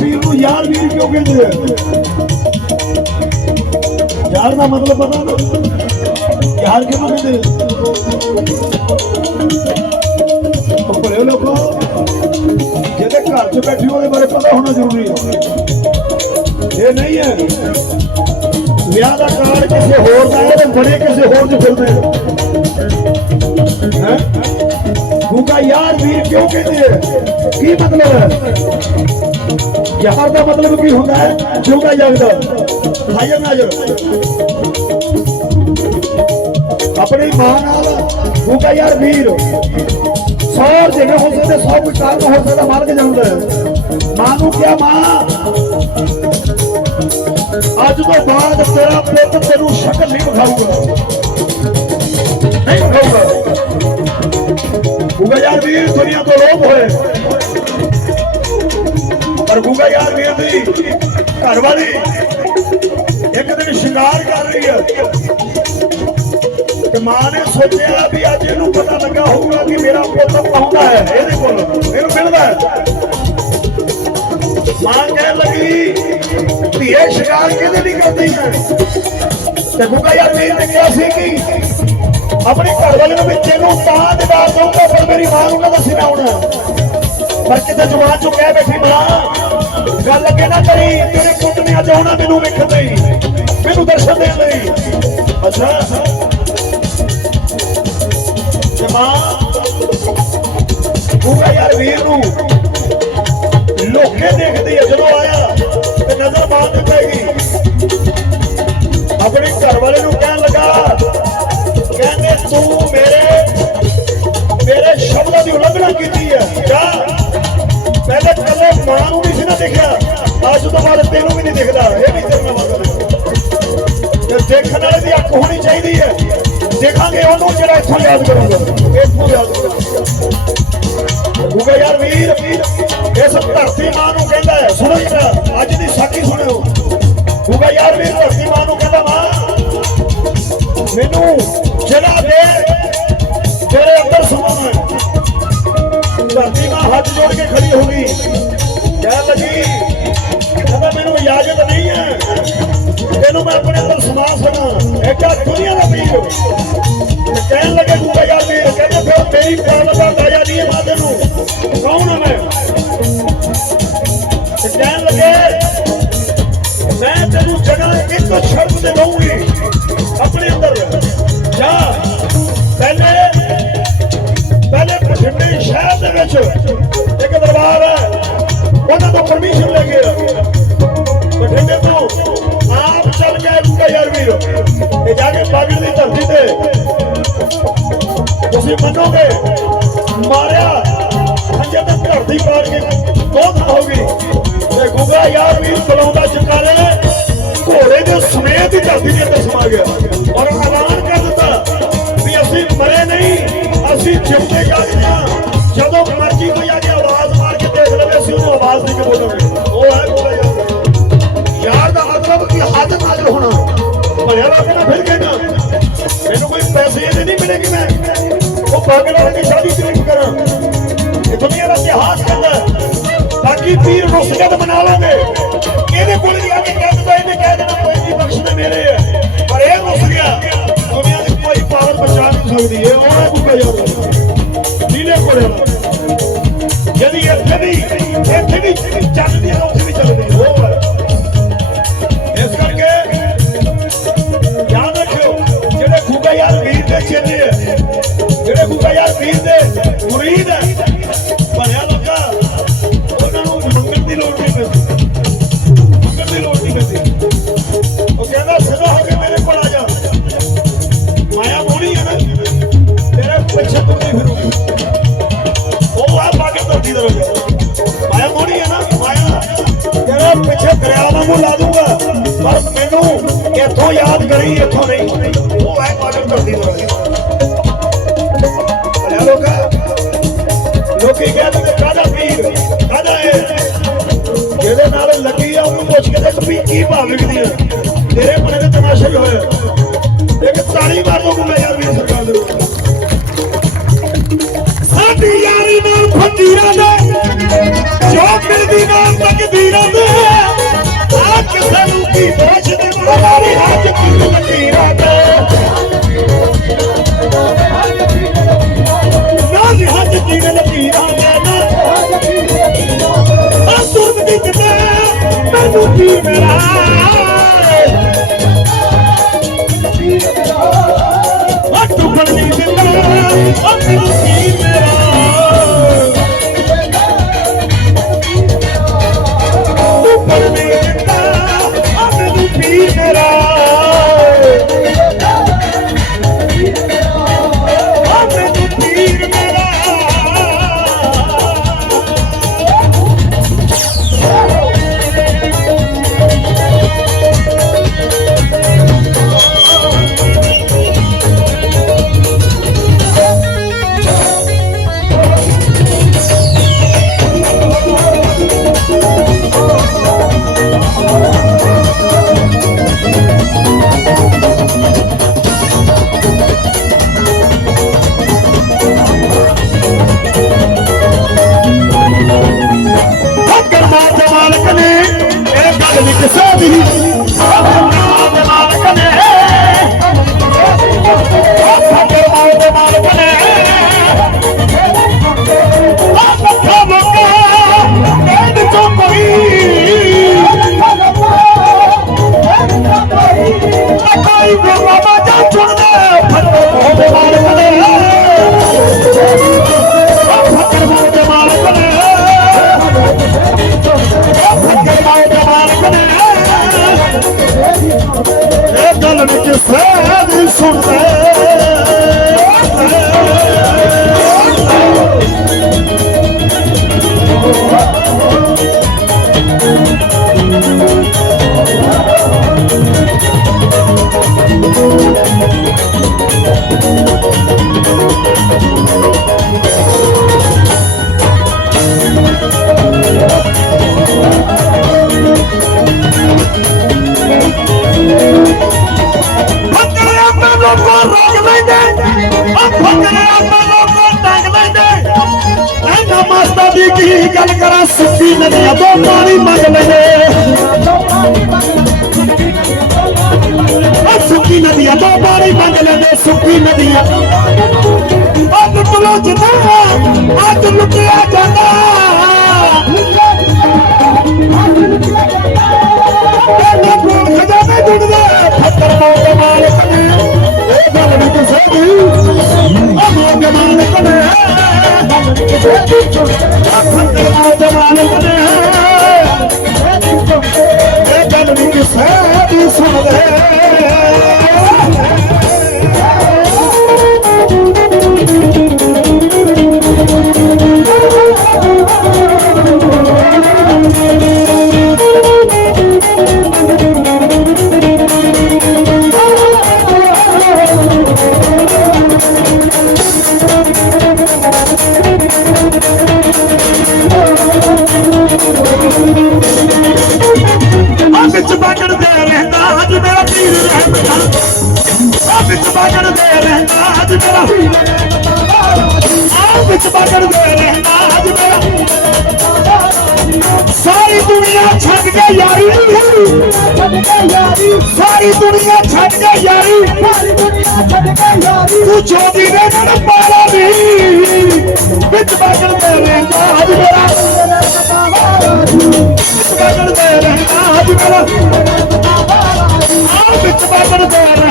ਪੀਰ ਨੂੰ ਯਾਰ ਵੀਰ ਕਿਉਂ ਕਹਿੰਦੇ ਆ? ਯਾਰ ਦਾ ਮਤਲਬ ਪਤਾ ਨਾ। ਯਾਰ ਕਿਉਂ ਕਹਿੰਦੇ? ਉਹ ਭਲੇ ਲੋਕੋ। ਜਿਹਦੇ ਘਰ 'ਚ ਬੈਠੇ ਉਹਦੇ ਬਾਰੇ ਪਤਾ ਹੋਣਾ ਜ਼ਰੂਰੀ ਹੈ ਇਹ ਨਹੀਂ ਹੈ, ਵਿਆਹ ਦਾ ਕਾਰਡ ਕਿਸੇ ਹੋਰ ਦਾ ਹੈ, ਤੇ ਬੜੇ ਕਿਸੇ ਹੋਰ ਦੇ ਫਿਰਦੇ ਹੈ? ਗੁੱਗਾ ਯਾਰ ਵੀਰ ਕਿਉਂ ਕਹਿੰਦੇ ਆ? ਕੀ ਮਤਲਬ ਹੈ? ਯਾਰ ਦਾ ਮਤਲਬ ਕੀ ਹੁੰਦਾ ਹੈ? ਜੁਗਾ ਜਗਦਾ ਹਾਜ਼ਰ ਨਾਜ਼ਰ ਆਪਣੀ ਮਾਂ ਨਾਲ ਗੁੱਗਾ ਯਾਰ ਵੀਰ। ਸੌਰ ਜਗ੍ਹਾ ਹੋ ਸਕਦੇ, ਸੌ ਕੋਈ ਹੋ ਸਕਦਾ, ਮਾਰ ਕੇ ਜਾਂਦਾ ਮਾਂ ਨੂੰ ਕਿਹਾ, ਮਾਂ, ਅੱਜ ਤੋਂ ਬਾਅਦ ਤੇਰਾ ਪੁੱਤ ਤੈਨੂੰ ਸ਼ਕਲ ਨਹੀਂ ਵਿਖਾਊਗਾ। ਨਹੀਂ ਵਿਖਾਊਗਾ। ਗੁੱਗਾ ਯਾਰ ਵੀਰ ਦੁਨੀਆ ਤੋਂ ਲੋਪ ਹੋਏ। ਪਰ ਵੀਰ ਦੀ ਘਰ ਵਾਲੀ ਇੱਕ ਦਿਨ ਸ਼ਿੰਗਾਰ ਕਰ ਰਹੀ ਹੈ। ਤੇ ਮਾਂ ਨੇ ਸੋਚਿਆ ਵੀ ਅੱਜ ਇਹਨੂੰ ਪਤਾ ਲੱਗਾ ਹੋਊਗਾ ਕਿ ਮੇਰਾ ਪੁੱਤ ਪਹੁੰਚਦਾ ਹੈ। ਇਹਦੇ ਕੋਲ, ਇਹਨੂੰ ਮਿਲਦਾ ਹੈ। ਮਾਂ ਕਹਿਣ ਲੱਗੀ, ਧੀਏ ਸ਼ਿਕਾਰ ਕਿਹਦੇ ਲਈ ਕਰਦੀ ਹੈ? ਤੇ ਗੁੱਗਾ ਯਾਰ ਵੀਰ ਨੇ ਕਿਹਾ ਸੀ ਕਿ ਆਪਣੇ ਘਰ ਵਾਲੇ ਨੂੰ ਵੀ ਤੈਨੂੰ ਤਾਂ ਦਿਵਾ ਦਊਂਗਾ, ਪਰ ਮੇਰੀ ਮਾਂ ਨੂੰ ਨਾ ਦੱਸੀ ਨਾ ਹੁਣ ਪਰ ਕਿਤੇ ਜਵਾਨ ਚੁੱਕਿਆ ਬੈਠੀ ਬਲਾ ਗੱਲ ਅੱਗੇ ਨਾ ਕਰੀ, ਤੇਰੇ ਪੁੱਤ ਨੇ ਅੱਜ ਆਉਣਾ ਮੈਨੂੰ ਵੇਖਣ ਲਈ। ਮੈਨੂੰ ਦਰਸ਼ਨ ਦੇਣ ਲਈ। ਅੱਛਾ। ਤੇ ਇਹ ਵੀ ਤੇਰੇ ਨਾਲ ਮੰਗਦਾ ਤੇ ਦੇਖਣ ਵਾਲੇ ਦੀ ਅੱਖ ਹੋਣੀ ਚਾਹੀਦੀ ਹੈ, ਦੇਖਾਂਗੇ ਉਹਨੂੰ ਜਿਹੜਾ ਇੱਥੋਂ ਯਾਦ ਕਰੂਗਾ। ਇੱਥੋਂ ਯਾਦ ਕਰੂਗਾ। ਗੁਗਾ ਯਾਰ ਵੀਰ, ਇਸ ਧਰਤੀ ਮਾਂ ਨੂੰ ਕਹਿੰਦਾ ਹੈ, ਸੁਣੋ ਅੱਜ ਦੀ ਸਾਖੀ ਸੁਣਿਓ। ਗੁਗਾ ਯਾਰ ਵੀਰ, ਧਰਤੀ ਮਾਂ ਨੂੰ ਕਹਿੰਦਾ, ਮਾਂ, ਮੈਨੂੰ ਜਿਹੜਾ ਦੇ ਤੇਰੇ ਅੰਦਰ ਸਮਾਉਣਾ ਹੈ। ਧਰਤੀ ਮਾਂ ਹੱਥ ਜੋੜ ਕੇ ਆਪਣੇ ਅੰਦਰ ਸਮਾ ਐਡਾ ਦੁਨੀਆ ਦਾ ਵੀਰ ਕਹਿਣ ਲੱਗੇ ਗੁਗਾ ਯਾਰ ਵੀਰ, ਕਹਿੰਦੇ ਫਿਰ ਮੇਰੀ ਪ੍ਰਾਣ ਦਾ ਦਾਇਆ ਨਹੀਂ ਹੈ ਤੈਨੂੰ ਕੌਣ ਹਾਂ ਮੈਂ? ਕਹਿਣ ਲੱਗੇ, ਮੈਂ ਤੈਨੂੰ ਜਗ੍ਹਾ ਇੱਕ ਸ਼ਰਤ ਤੇ ਦਊਂਗੀ, ਆਪਣੇ ਅੰਦਰ। ਜਾ, ਪਹਿਲੇ ਪਹਿਲੇ ਬਠਿੰਡੇ ਸ਼ਹਿਰ ਦੇ ਵਿੱਚ ਇੱਕ ਦਰਬਾਰ ਹੈ। ਉਹਨਾਂ ਤੋਂ ਪਰਮਿਸ਼ਨ ਲੈ ਕੇ ਬਠਿੰਡੇ ਤੋਂ ਆਪ ਚੱਲ ਯਾਰ ਵੀਰ। ਤੇ ਜਾ ਕੇ ਬਾਗੜ ਦੀ ਧਰਤੀ ਤੇ। ਤੁਸੀਂ ਮੰਨੋਗੇ? ਮਾਰਿਆ। ਖੰਜਰ ਤੇ ਧਰਤੀ ਪਾੜ ਕੇ ਬਹੁਤ ਹੋ ਗਈ। ਤੇ ਗੁੱਗਾ ਯਾਰ ਵੀਰ ਬੁਲਾਉਂਦਾ ਚਕਾਲੇ ਘੋੜੇ ਦੇ ਸਮੇਤ ਹੀ ਧਰਤੀ ਦੇ ਅੰਦਰ ਸਮਾ ਗਿਆ। ਔਰ ਐਲਾਨ ਕਰ ਦਿੱਤਾ ਵੀ ਅਸੀਂ ਮਰੇ ਨਹੀਂ, ਅਸੀਂ ਜਿਉਂਦੇ ਜਾਗਦੇ ਜਦੋਂ ਮਰਜ਼ੀ ਕੋਈ ਆ ਕੇ ਆਵਾਜ਼ ਮਾਰ ਕੇ ਦੇਖ ਲਵੇ, ਅਸੀਂ ਉਹਨੂੰ ਆਵਾਜ਼ ਦੇ ਕੇ ਪੀਰ ਬਣਾ ਲਾਂਗੇ। ਇਹਦੇ ਕੋਲ ਜਾ ਕੇ ਕਹਿ ਦਿੱਤਾ ਇਹਨੇ ਕਹਿ ਦੇਣਾ ਕੋਈ ਨਹੀਂ ਬਖਸ਼ਦੇ ਮੇਰੇ ਹੈ ਪਰ ਇਹ ਰੁਸ ਗਿਆ। ਦੁਨੀਆ ਦੀ ਕੋਈ ਪਾਵਰ ਪਛਾਣ ਨਹੀਂ ਸਕਦੀ, ਇਹ ਇੱਥੋਂ ਯਾਦ ਕਰੀ, ਇੱਥੋਂ ਨਹੀਂ। ਉਹ ਹੈ ਪਾ ਧਰਤੀ ਦੇ ਰੋਗੇ ਲੋਕਾ, ਲੋਕੀ ਕਹਿੰਦੇ ਨੇ ਕਾਹਦਾ ਪੀਰ, ਕਾਹਦਾ ਹੈ ਜਿਹਦੇ ਨਾਲ ਲੱਗੀ ਆ, ਉਹਨੂੰ ਪੁੱਛ ਕੇ ਦੇਖ ਵੀ ਕੀ ਭਾਵ ਵਿਕਦੀ ਹੈ ਤੇਰੇ ਮਨੇ ਤੇ ਤਮਾਸ਼ਾ ਹੀ ਹੋਇਆ ਇੱਕ ਤਾਲੀ ਮਾਰ ਦੋ ਗੁੱਲੇ Oh, ਕੀ ਗੱਲ ਕਰਾਂ ਸੁੱਕੀ ਨਦੀਆਂ ਤੋਂ ਪਾਣੀ ਮੰਗ ਲੈਂਦੇ। ਆ ਸੁੱਕੀ ਨਦੀਆਂ ਤੋਂ ਪਾਣੀ ਮੰਗ ਲੈਂਦੇ, ਸੁੱਕੀ ਨਦੀਆਂ ਆ ਲੁੱਟ ਲੋ ਜਿੰਨਾ ਅੱਜ ਲੁੱਟਿਆ ਜਾਂਦਾ। ਫੱਕਰ ਮੌਤ ਮਾਲਕ ਨੇ ਆ ਵਿੱਚ ਬਾਗੜਦੇ ਰਹਿੰਦਾ ਅੱਜ ਮੇਰਾ ਪੀਰ ਰਹਿਮਤਾਂ ਆ ਵਿੱਚ ਬਾਗੜਦੇ ਰਹਿੰਦਾ ਅੱਜ ਮੇਰਾ ਆ ਵਿੱਚ ਬਾਗੜਦੇ ਰਹਿੰਦਾ ਅੱਜ ਮੇਰਾ ਸਾਰੀ ਦੁਨੀਆ ਛੱਡ ਕੇ ਯਾਰੀ ਸਾਰੀ ਦੁਨੀਆ ਛੱਡ ਕੇ ਯਾਰੀ ਤੂੰ ਜੋਦੀ ਦੇ ਨਾਲ ਪਾਲਾ ਨਹੀਂ ਵਿੱਚ ਬਾਗੜਦੇ ਰਹਿੰਦਾ ਅੱਜ ਮੇਰਾ ਵਿੱਚ ਬਾਗੜਦੇ ਰਹਿੰਦਾ ਅੱਜ ਮੇਰਾ ਆ ਵਿੱਚ ਬਾਗੜਦੇ ਰਹਿੰਦਾ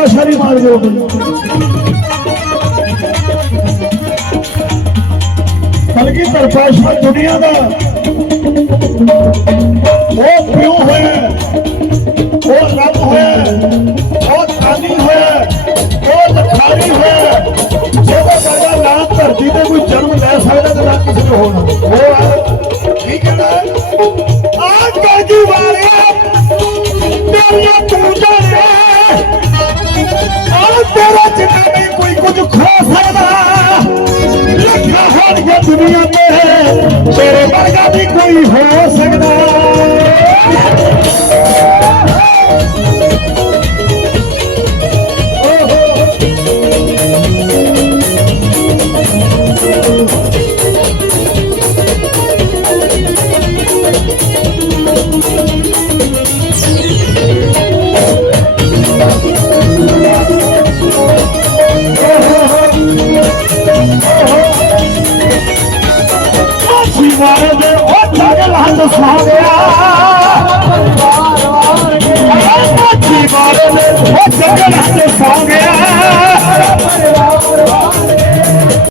ਚੱਲ ਗਈ ਤਾਂ ਪਾਸ਼ਾ ਵੀ ਮਾਰ ਦਿਓ ਬਲਕਿ ਤਰਪਾਸ਼ਾ ਦੁਨੀਆ ਦਾ ਉਹ ਪਿਓ ਹੋਇਆ। ਹੋਣਗੀਆਂ ਤੇਰੇ ਵਰਗਾ ਵੀ ਕੋਈ ਹੋ ਸਕਦਾ।